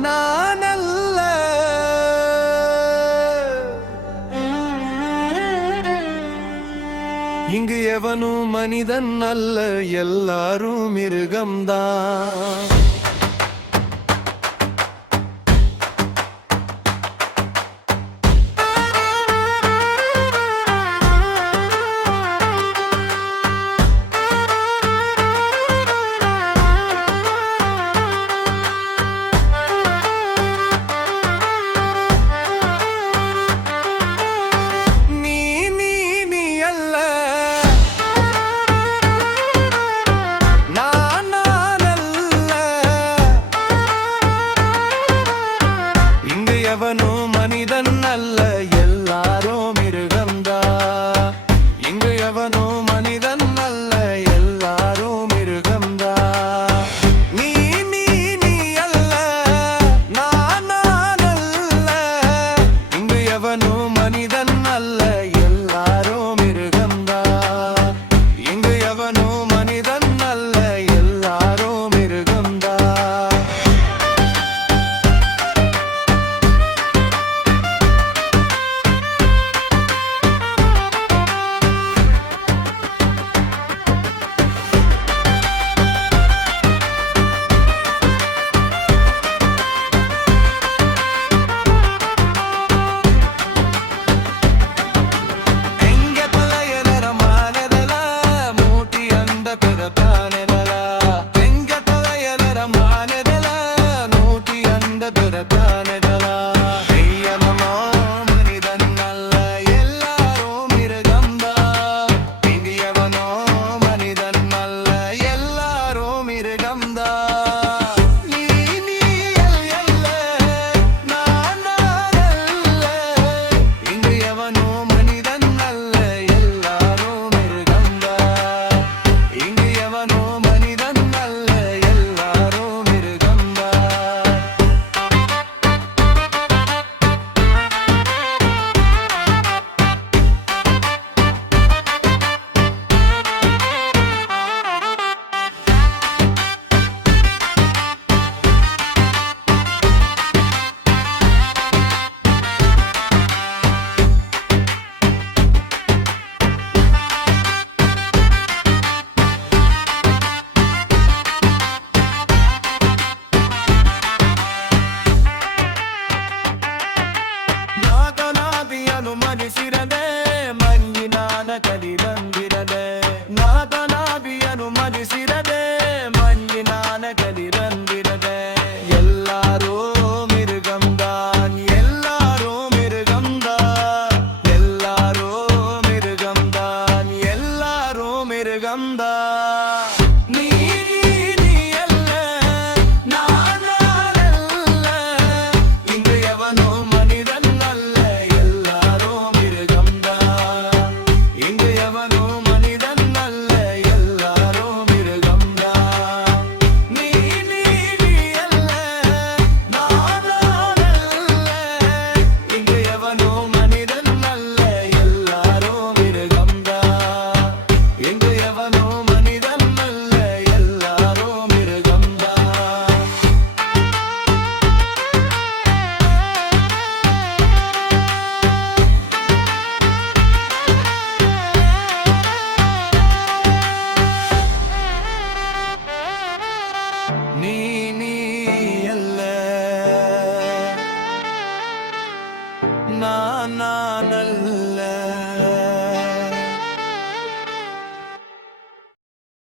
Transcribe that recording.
நானல்ல. இங்கு எவனும் மனிதன் அல்ல, எல்லாரும் மிருகம்தான். எவனும் மனிதன் அல்ல, எல்லாரும் மிருகம்தா. இங்கு எவனும் மனிதன் அல்ல, எல்லாரும் மிருகம்தா. நீ நீ நீ அல்ல, நான் அல்ல. இங்கு எவனும் மனிதன் அல்ல, எல்லாரும் மிருகம்தா. இங்கு எவனும் மனிதன் அல்ல, எல்லாரும் மிருகம்தா. ಮರಿಸಿರದೆ ಮಂಜಿನಾನ ಕಲಿರಂದಿರದೆ ನಾದನಾಭಿಯನು ಮರಿಸಿರದೆ ಮಂಜಿನಾನ ಕಲಿರಂದಿರದೆ ಎಲ್ಲಾರೋ மிருகம்தான் எல்லாரோ மிருகம்தான் எல்லாரோ மிருகம்தான் எல்லாரோ மிருகம்தான் நீ நீ அல்ல நான் அல்ல இங்கு எவனோ மனிதன் அல்ல எல்லாரோ மிருகம்தான் இங்கு எவனோ மனிதன் அல்ல எல்லாரோ மிருகம்தான் நீ நீ நீ அல்ல நான் அல்ல இங்கு எவனோ மனிதன் அல்ல எல்லாரோ மிருகம்தான் இங்கு எவனோ மனிதன் அல்ல எல்லாரோ மிருகம்தான் நீ நீ அல்ல நான் அல்ல